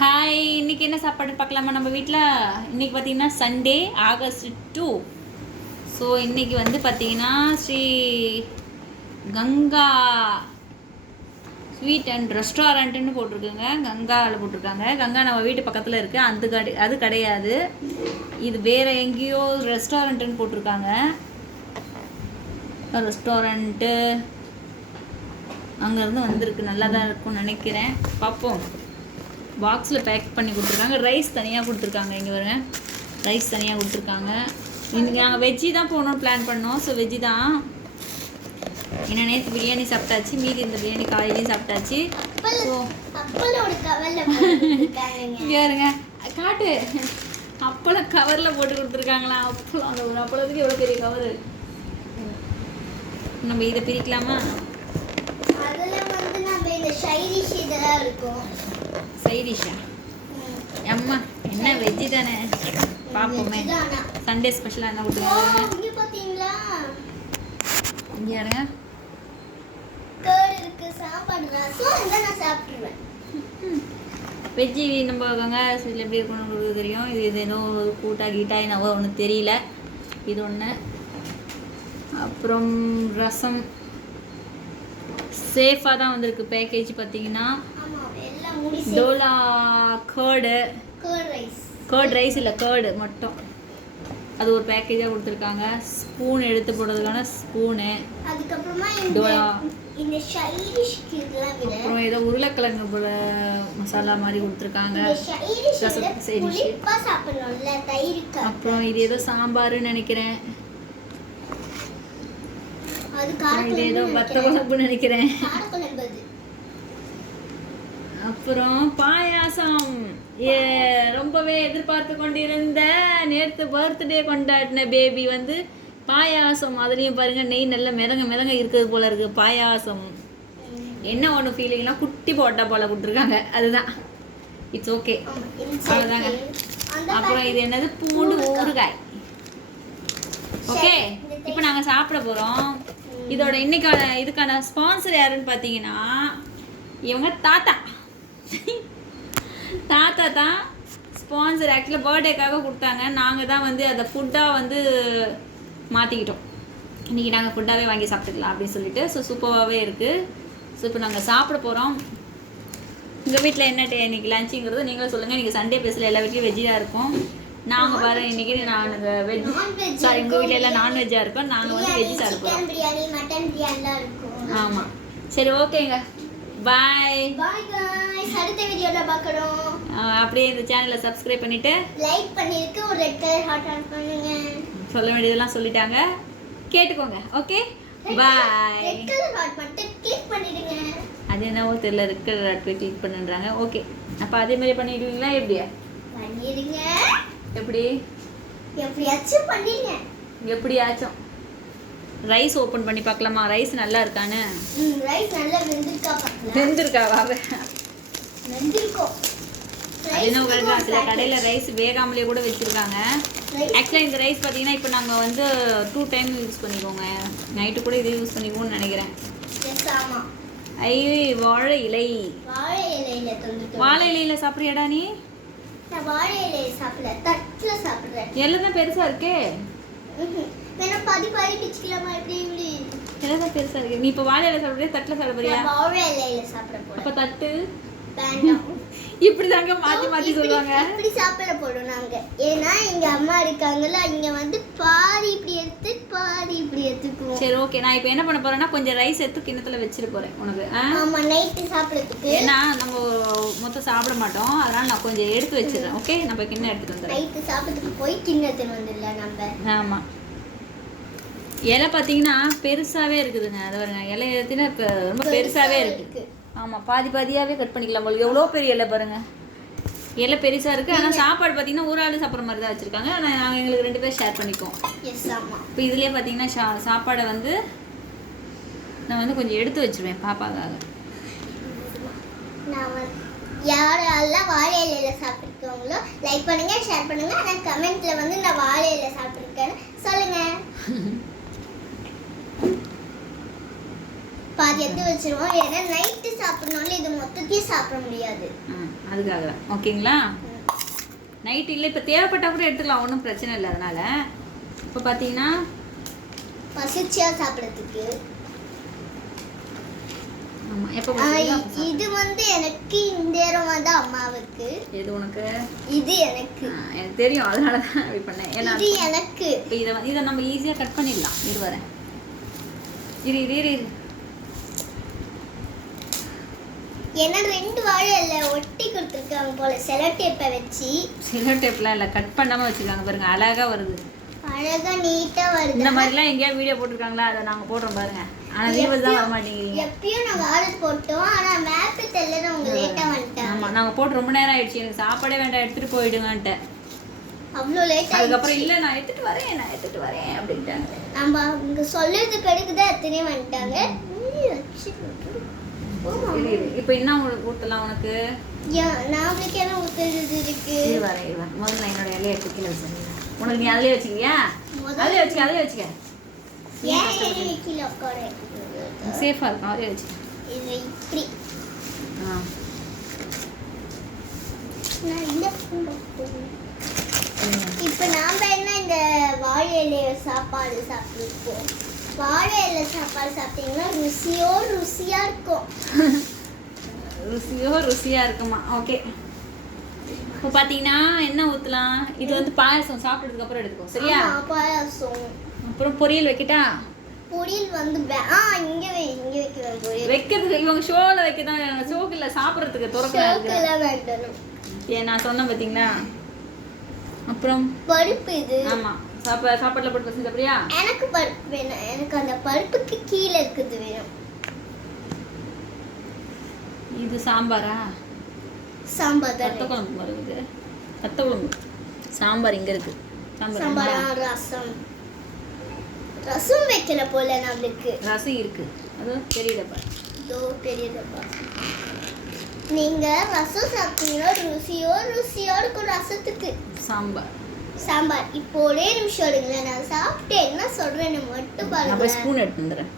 Hi, இன்றைக்கி என்ன சாப்பாடு பார்க்கலாமா நம்ம வீட்டில்? இன்றைக்கி பார்த்திங்கன்னா சண்டே ஆகஸ்ட் 2. ஸோ இன்றைக்கி வந்து பார்த்திங்கன்னா ஸ்ரீ கங்கா ஸ்வீட் அண்ட் ரெஸ்டாரண்ட்டுன்னு போட்டிருக்குங்க. கங்காவில் போட்டிருக்காங்க. கங்கா நம்ம வீட்டு பக்கத்தில் இருக்குது. அது கிடையாது, இது வேறு எங்கேயோ ரெஸ்டாரண்ட்டுன்னு போட்டிருக்காங்க. ரெஸ்டாரண்ட்டு அங்கேருந்து வந்திருக்கு. நல்லா தான் இருக்கும்னு நினைக்கிறேன். பார்ப்போம். பாக்ஸில் பேக் பண்ணி கொடுத்துருக்காங்க. ரைஸ் தனியாக கொடுத்துருக்காங்க. இங்கே வருங்க, ரைஸ் தனியாக கொடுத்துருக்காங்க. இன்றைக்கி நாங்கள் வெஜ்ஜி தான் போகணும்னு பிளான் பண்ணோம். ஸோ வெஜ்ஜி தான். ஏன்னா நேற்று பிரியாணி சாப்பிட்டாச்சு, மீதி இந்த பிரியாணி காலையிலையும் சாப்பிட்டாச்சு. ஸோ இங்கே வருங்க, காட்டு அப்பளம் கவரில் போட்டு கொடுத்துருக்காங்களா? அப்பளம், அந்த ஒரு அப்பளத்துக்கு எவ்வளோ பெரிய கவரு. நம்ம இதை பிரிக்கலாமா? சைடிஷா? அம்மா என்ன வெஜ்ஜி தானே, பார்ப்போமே. சண்டே ஸ்பெஷலாக என்ன கொடுத்துருக்காங்க? இங்கே யாருங்க வெஜ்ஜி நம்ம கங்கா ஸ்வீட்டில் எப்படி இருக்கணும்னு தெரியும். இது ஏதோ கூட்டா கீட்டா என்னவோ ஒன்று தெரியல. இது ஒன்று. அப்புறம் ரசம் சேஃபாக தான் வந்திருக்கு. பேக்கேஜ் பார்த்தீங்கன்னா டோலா கர்ட் ரைஸ் இல்லை, கர்டு மட்டும். அது ஒரு பேக்கேஜாக கொடுத்துருக்காங்க. ஸ்பூன் எடுத்து போடுறதுக்கான ஸ்பூனு, டோலா, அப்புறம் ஏதோ உருளைக்கிழங்கு போல மசாலா மாதிரி கொடுத்துருக்காங்க. அப்புறம் இது ஏதோ சாம்பாருன்னு நினைக்கிறேன். இது ஏதோ வத்த குழம்புன்னு நினைக்கிறேன். அப்புறம் பாயாசம், ரொம்பவே எதிர்பார்த்து கொண்டிருந்த, நேற்று பர்த்டே கொண்டாடின பேபி வந்து பாயாசம். அதுலேயும் பாருங்கள், நெய் நல்ல மிதங்க இருக்கிறது போல இருக்குது. பாயாசம் என்ன ஒன்று ஃபீலிங்னா குட்டி போட்டா போல கொடுத்துருக்காங்க. அதுதான், இட்ஸ் ஓகே, அவ்வளோதாங்க. அப்புறம் இது என்னது, பூண்டு ஊறுகாய். ஓகே, இப்போ நாங்கள் சாப்பிட போகிறோம். இதோட இதுக்கான ஸ்பான்சர் யாருன்னு பார்த்தீங்கன்னா இவங்க தாத்தா தான் ஸ்பான்சர். ஆக்சுவலாக பர்த்டேக்காக கொடுத்தாங்க. நாங்கள் தான் வந்து அதை ஃபுட்டாக வந்து மாற்றிக்கிட்டோம். இன்றைக்கி நாங்கள் ஃபுட்டாகவே வாங்கி சாப்பிட்டுக்கலாம் அப்படின்னு சொல்லிட்டு. ஸோ சூப்பராகவே இருக்குது. ஸோ இப்போ நாங்கள் சாப்பிட போகிறோம். உங்கள் வீட்டில் என்ன இன்றைக்கி லஞ்சுங்கிறது நீங்களும் சொல்லுங்கள். இன்றைக்கி சண்டே பேஸில் எல்லா வீட்லேயும் வெஜ்ஜி தான் இருக்கும். நாங்கள் வர இன்றைக்கி நாங்கள் வெஜ், சாரி எங்கள் வீட்டில் எல்லாம் நான்வெஜ்ஜாக இருக்கோம். நாங்கள் வந்து வெஜ்ஜி சாப்பிடுவோம். ஆமாம், சரி, ஓகேங்க, பாய். அடுத்த வீடியோல பார்க்கறோம். அப்படியே இந்த சேனலை சப்ஸ்கிரைப் பண்ணிட்டு லைக் பண்ணிருக்கு, ஒரு ரெட் கலர் ஹார்ட் ஆன் பண்ணுங்க. சொல்ல வேண்டியதெல்லாம் சொல்லிட்டாங்க, கேட்டுக்கோங்க. ஓகே, பாய். ரெட் கலர் ஹார்ட் மட்டும் கிளிக் பண்ணிடுங்க. அது என்னவோ தெரியல, ரெட் கலர் ஹார்ட் போய் கிளிக் பண்ணுன்றாங்க. ஓகே, அப்போ அதே மாதிரி பண்ணிடுவீங்களா? எப்படியா பண்ணிடுங்க? எப்படியாச்சும் பண்ணிடுங்க. எப்படியாச்சும். ரைஸ் ஓப்பன் பண்ணி பார்க்கலாமா? ரைஸ் நல்லா இருக்கானு? ரைஸ் நல்லா வெந்திருக்காவா? சில கடையில் ரைஸ் வேகாமலே கூட வச்சுருக்காங்க. ஆக்சுவலாக இந்த ரைஸ் பார்த்தீங்கன்னா இப்போ நாங்கள் வந்து 2 டைம் யூஸ் பண்ணிக்கோங்க. நைட்டு கூட இதே யூஸ் பண்ணிக்குவோம்னு நினைக்கிறேன். வாழை இலையில் சாப்பிட்றியாடா நீ? எல்லாம் தான் பெருசாக இருக்கே. பெருசா இருக்கு. நீ இப்ப வாழை இலை சாப்பிடுறியா, தட்டுல சாப்பிடுறியா? அப்ப தட்டு இப்படிதாங்க மாத்தி சொல்லுவாங்க. இப்படி சாப்பிட போறோம் நாங்க. ஏன்னா எங்க அம்மா இருக்காங்கல்ல, இங்க வந்து பாதி இப்படி எடுத்து பாதி இப்படி எடுத்துக்குவோம். சரி, ஓகே. நான் இப்போ என்ன பண்ண போறேன்னா கொஞ்சம் ரைஸ் எடுத்து கிண்ணத்துல வச்சிட போறேன் உனக்கு. ஆமா, நைட் சாப்பிடுறதுக்கு. ஏன்னா நம்ம மொத்தம் சாப்பிட மாட்டோம், அதனால நான் கொஞ்சம் எடுத்து வச்சிடுறேன். ஓகே, நம்ம கிண்ணம் எடுத்துட்டு வந்துடுறேன். நைட் சாப்பிடுறதுக்கு போய் கிண்ணத்துல வந்துடலாம் நம்ம. ஆமா, இலை பார்த்தீங்கன்னா பெருசாகவே இருக்குதுங்க. அது வருங்க, இலை எடுத்தீங்கன்னா இப்போ ரொம்ப பெருசாகவே இருக்குது. ஆமாம், பாதியாகவே கட் பண்ணிக்கலாம் போல. எவ்வளோ பெரிய இலை பாருங்கள், இலை பெருசாக இருக்குது. ஆனால் சாப்பாடு பார்த்தீங்கன்னா ஒரு ஆள் சாப்பிட்ற மாதிரி தான் வச்சுருக்காங்க. ஆனால் நாங்கள் எங்களுக்கு 2 பேர் ஷேர் பண்ணிக்குவோம். இப்போ இதுலேயே பார்த்தீங்கன்னா சாப்பாடை வந்து நான் வந்து கொஞ்சம் எடுத்து வச்சுருவேன் பாப்பாக்காக. யாரெல்லாம் வாழை இலையில சாப்பிட்டுருக்கோங்களோ லைக் பண்ணுங்க, ஷேர் பண்ணுங்க. ஆனால் கமெண்ட்ல வந்து நான் வாழை இலை சாப்பிட்ருக்கேன்னு சொல்லுங்க. பாதி எடுத்து வச்சிருவோம். ஏன்னா நைட்டு சாப்பிடணும்ல, இது மொத்தத்தையும் சாப்பிட முடியாது. அதுக்காக ஓகேங்களா. நைட் இல்லை, இப்போ தேவைப்பட்டா கூட எடுத்துக்கலாம், ஒன்றும் பிரச்சனை இல்லை. அதனால இப்போ பார்த்தீங்கன்னா பசிச்சியா சாப்பிட்றதுக்கு. ஆமாம். எப்போ இது வந்து எனக்கு இந்த நேரமாக தான் அம்மாவுக்கு. எது உனக்கு? இது எனக்கு. எனக்கு தெரியும், அதனால தான் அப்படி பண்ணேன். ஏன்னா இது எனக்கு. இதை நம்ம ஈஸியாக கட் பண்ணிடலாம். இரு வரேன். இரு. ஏன்னா 2 வாழை இல்லை ஒட்டி கொடுத்துருக்காங்க போல, செலோ டேப்பை வச்சு. செலோ டேப்லாம் இல்லை, கட் பண்ணாமல் வச்சுருக்காங்க பாருங்க, அழகாக வருது, அழகா நீட்டா வருது. இந்த மாதிரிலாம் எங்கேயா வீடியோ போட்டிருக்காங்களா? அதை நாங்கள் போடுறோம் பாருங்க. ஆனால் வியூவர்ஸ் தான் வர மாட்டேங்கிறீங்க. எப்பயும் நாங்கள் ஆர்டர் போட்டோம், ஆனால் மேப்பு தெரியல, அவங்க லேட்டாக வந்துட்டாங்க. ஆமாம், நாங்கள் போட்டு ரொம்ப நேரம் ஆயிடுச்சு, எனக்கு சாப்பாடே வேண்டாம், எடுத்துகிட்டு போயிடுங்கன்ட்டு. அவ்வளோ லேட். அதுக்கப்புறம் இல்லை நான் எடுத்துகிட்டு வரேன் அப்படின்ட்டாங்க. நம்ம இங்கே சொல்லுறது பிறகுதான் எத்தனையோ வந்துட்டாங்க. இப்போ என்ன ஊற்றலாம் உனக்கு? நாமளுக்கு என்ன ஊற்றுறது இருக்கு? வரேன். முதல்ல என்னோட இலையை எடுத்து கீழே வச்சுருங்க. உனக்கு நீ அதிலே வச்சுக்கியா? அதிலே வச்சுக்க. ஏன் கீழே உட்கார சேஃபாக இருக்கும், அதிலே வச்சுக்க. இது இப்படி. இப்போ நாம் என்ன இந்த வாழை இலைய சாப்பாடு சாப்பிட்டுருக்கோம். வாழை இலை சாப்பாடு சாப்பிட்டீங்கன்னா ருசியாக இருக்கும். ருசியாக இருக்குமா? ஓகே. இப்போ பார்த்தீங்கன்னா என்ன ஊற்றலாம்? இது வந்து பாயாசம் சாப்பிட்டதுக்கு அப்புறம் எடுத்துக்கோ, சரியா? பாயாசம். அப்புறம் பொரியல் வைக்கிட்டா? பொரியல் வந்து இங்கே வைக்கிறேன். பொரியல் வைக்கிறதுக்கு இவங்க ஷோவில் வைக்க தான், ஷோக்கு இல்லை, சாப்பிட்றதுக்கு திறக்கலாம். ஏன் நான் சொன்னேன் பார்த்தீங்களா? அப்புறம் பருப்பு இது. ஆமாம், சாப்பாட்டில் போட்டு பசங்க அப்படியா? எனக்கு பருப்பு வேணும், எனக்கு அந்த பருப்புக்கு கீழே இருக்குது வேணும். இது சாம்பாரா? சாம்பார் தான். வத்த குழம்பு வருது, வத்த குழம்பு. சாம்பார் இங்கே இருக்கு. சாம்பார். ரசம் வைக்கல போல நம்மளுக்கு. ரசம் இருக்கு, அது தெரியலப்பா. பெரிய டப்பா. நீங்க ரசம் சாப்பிட்டீங்கன்னா ருசியோ இருக்கும் ரசத்துக்கு. சாம்பார் இப்போ ஒரே நிமிஷம் எடுங்களேன், நான் சாப்பிட்டு என்ன சொல்றேன்னு மட்டும் பாருங்க. ஸ்பூன் எடுத்து வந்துடுறேன்.